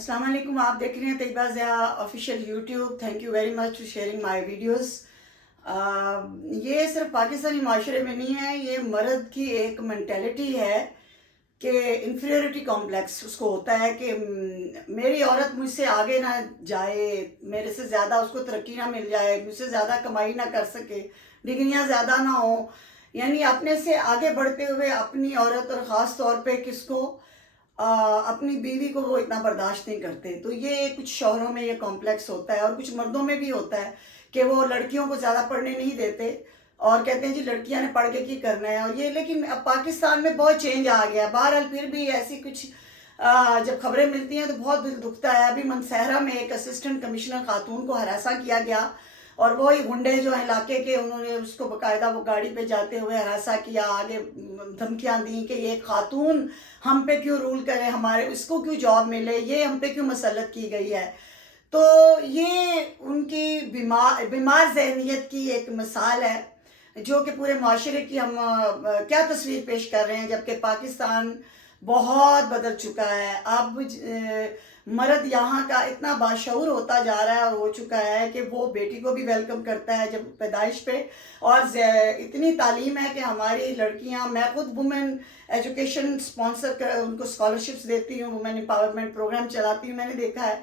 السلام علیکم. آپ دیکھ رہے ہیں Tayyaba Zia official YouTube. Thank you very much for sharing my videos. یہ صرف پاکستانی معاشرے میں نہیں ہے، یہ مرد کی ایک مینٹیلٹی ہے کہ انفیریورٹی کمپلیکس اس کو ہوتا ہے کہ میری عورت مجھ سے آگے نہ جائے، میرے سے زیادہ اس کو ترقی نہ مل جائے، مجھ سے زیادہ کمائی نہ کر سکے، ڈگریاں زیادہ نہ ہوں. یعنی اپنے سے آگے بڑھتے ہوئے اپنی عورت اور خاص طور پہ کس کو اپنی بیوی کو وہ اتنا برداشت نہیں کرتے. تو یہ کچھ شوہروں میں یہ کمپلیکس ہوتا ہے اور کچھ مردوں میں بھی ہوتا ہے کہ وہ لڑکیوں کو زیادہ پڑھنے نہیں دیتے اور کہتے ہیں جی لڑکیاں نے پڑھ کے کی کرنا ہے. اور یہ لیکن اب پاکستان میں بہت چینج آ گیا ہے. بہرحال پھر بھی ایسی کچھ جب خبریں ملتی ہیں تو بہت دل دکھتا ہے. ابھی منصہرہ میں ایک اسسٹنٹ کمشنر خاتون کو ہراساں کیا گیا اور وہی گنڈے جو ہیں علاقے کے، انہوں نے اس کو باقاعدہ وہ گاڑی پہ جاتے ہوئے ہراساں کیا، آگے دھمکیاں دیں کہ یہ خاتون ہم پہ کیوں رول کرے، ہمارے اس کو کیوں جاب ملے، یہ ہم پہ کیوں مسلط کی گئی ہے. تو یہ ان کی بیمار ذہنیت کی ایک مثال ہے جو کہ پورے معاشرے کی ہم کیا تصویر پیش کر رہے ہیں، جبکہ پاکستان بہت بدل چکا ہے. اب مرد یہاں کا اتنا باشعور ہوتا جا رہا ہے اور ہو چکا ہے کہ وہ بیٹی کو بھی ویلکم کرتا ہے جب پیدائش پہ، اور اتنی تعلیم ہے کہ ہماری لڑکیاں، میں خود وومن ایجوکیشن اسپانسر کر ان کو اسکالرشپس دیتی ہوں، وومن امپاورمنٹ پروگرام چلاتی ہوں. میں نے دیکھا ہے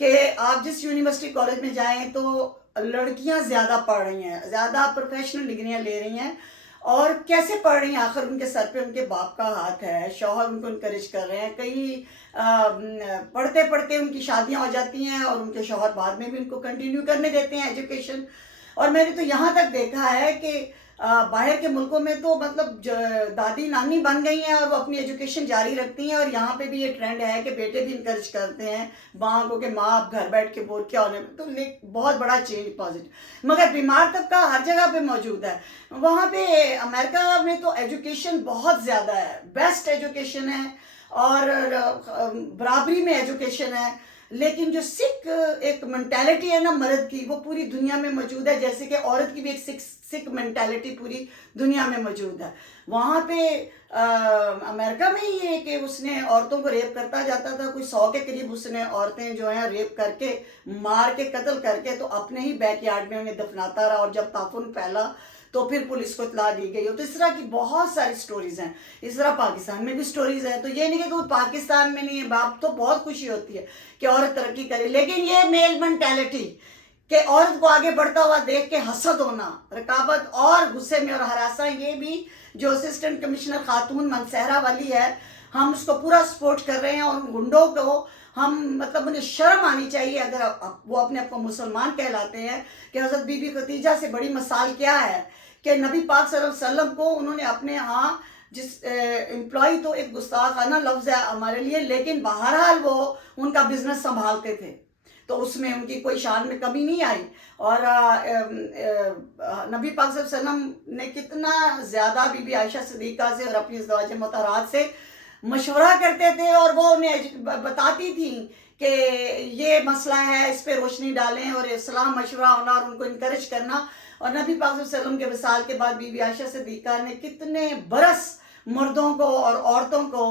کہ آپ جس یونیورسٹی کالج میں جائیں تو لڑکیاں زیادہ پڑھ رہی ہیں، زیادہ پروفیشنل ڈگریاں لے رہی ہیں. اور کیسے پڑھ رہی ہیں؟ آخر ان کے سر پہ ان کے باپ کا ہاتھ ہے، شوہر ان کو انکریج کر رہے ہیں. کئی پڑھتے پڑھتے ان کی شادیاں ہو جاتی ہیں اور ان کے شوہر بعد میں بھی ان کو کنٹینیو کرنے دیتے ہیں ایجوکیشن. اور میں نے تو یہاں تک دیکھا ہے کہ باہر کے ملکوں میں تو مطلب دادی نانی بن گئی ہیں اور وہ اپنی ایجوکیشن جاری رکھتی ہیں. اور یہاں پہ بھی یہ ٹرینڈ ہے کہ بیٹے بھی انکریج کرتے ہیں ماں کو کہ ماں آپ گھر بیٹھ کے بور کیا ہونے. تو بہت بڑا چینج پازیٹیو. مگر بیمار طبقہ ہر جگہ پہ موجود ہے. وہاں پہ امریکہ میں تو ایجوکیشن بہت زیادہ ہے، بیسٹ ایجوکیشن ہے اور برابری میں ایجوکیشن ہے. لیکن جو سکھ ایک مینٹیلٹی ہے نا مرد کی، وہ پوری دنیا میں موجود ہے، جیسے کہ عورت کی بھی ایک سکھ مینٹیلٹی پوری دنیا میں موجود ہے. وہاں پہ امریکہ میں یہ ہے کہ اس نے عورتوں کو ریپ کرتا جاتا تھا، کوئی 100 کے قریب اس نے عورتیں جو ہیں ریپ کر کے، مار کے، قتل کر کے تو اپنے ہی بیک یارڈ میں انہیں دفناتا رہا. اور جب تعفن پھیلا تو پھر پولیس کو اطلاع دی گئی. تو اس طرح کی بہت ساری سٹوریز ہیں. اس طرح پاکستان میں بھی سٹوریز ہیں. تو یہ نہیں کہ کوئی پاکستان میں نہیں ہے، باپ تو بہت خوشی ہوتی ہے کہ عورت ترقی کرے، لیکن یہ میل مینٹیلٹی کہ عورت کو آگے بڑھتا ہوا دیکھ کے حسد ہونا، رکابت اور غصے میں اور ہراساں. یہ بھی جو اسسٹنٹ کمشنر خاتون منصہرہ والی ہے، ہم اس کو پورا سپورٹ کر رہے ہیں. اور گنڈوں کو ہم مطلب انہیں شرم آنی چاہیے اگر وہ اپنے آپ کو مسلمان کہلاتے ہیں، کہ حضرت بی بی خدیجہ سے بڑی مثال کیا ہے کہ نبی پاک صلی اللہ علیہ وسلم کو انہوں نے اپنے ہاں جس امپلائی تو ایک گستاخانہ لفظ ہے ہمارے لیے، لیکن بہرحال وہ ان کا بزنس سنبھالتے تھے تو اس میں ان کی کوئی شان میں کمی نہیں آئی. اور نبی پاک صلی اللہ علیہ وسلم نے کتنا زیادہ بی بی عائشہ صدیقہ سے اور اپنی ازواج مطہرات سے مشورہ کرتے تھے، اور وہ انہیں بتاتی تھیں کہ یہ مسئلہ ہے، اس پہ روشنی ڈالیں، اور اسلام مشورہ ہونا اور ان کو انکریج کرنا. اور نبی پاک صلی اللہ علیہ وسلم کے وصال کے بعد بی بی عائشہ صدیقہ نے کتنے برس مردوں کو اور عورتوں کو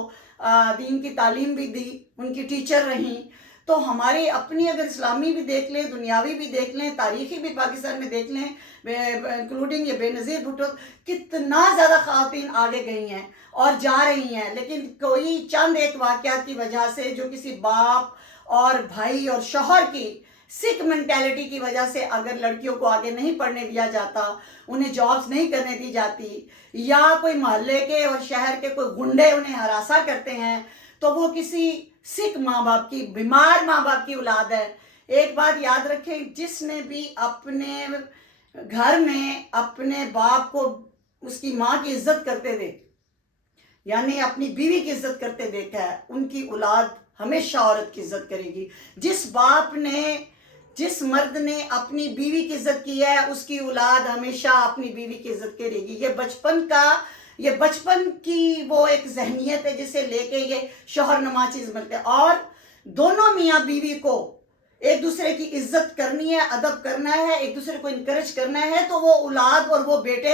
دین کی تعلیم بھی دی، ان کی ٹیچر رہیں. تو ہماری اپنی اگر اسلامی بھی دیکھ لیں، دنیاوی بھی دیکھ لیں، تاریخی بھی پاکستان میں دیکھ لیں، انکلوڈنگ یہ بے نظیر بھٹو، کتنا زیادہ خواتین آگے گئی ہیں اور جا رہی ہیں. لیکن کوئی چند ایک واقعات کی وجہ سے، جو کسی باپ اور بھائی اور شوہر کی سکھ مینٹیلٹی کی وجہ سے اگر لڑکیوں کو آگے نہیں پڑھنے دیا جاتا، انہیں جابز نہیں کرنے دی جاتی، یا کوئی محلے کے اور شہر کے کوئی گنڈے انہیں ہراساں کرتے ہیں، تو وہ کسی سکھ ماں باپ کی، بیمار ماں باپ کی اولاد ہے. ایک بات یاد رکھیں، جس نے بھی اپنے گھر میں اپنے باپ کو اس کی ماں کی عزت کرتے دیکھ، یعنی اپنی بیوی کی عزت کرتے دیکھا ہے، ان کی اولاد ہمیشہ عورت کی عزت کرے گی. جس مرد نے اپنی بیوی کی عزت کی ہے، اس کی اولاد ہمیشہ اپنی بیوی کی عزت کرے گی. یہ بچپن کی وہ ایک ذہنیت ہے جسے لے کے یہ شوہر نما چیز بنتے ہیں. اور دونوں میاں بیوی کو ایک دوسرے کی عزت کرنی ہے، ادب کرنا ہے، ایک دوسرے کو انکریج کرنا ہے، تو وہ اولاد اور وہ بیٹے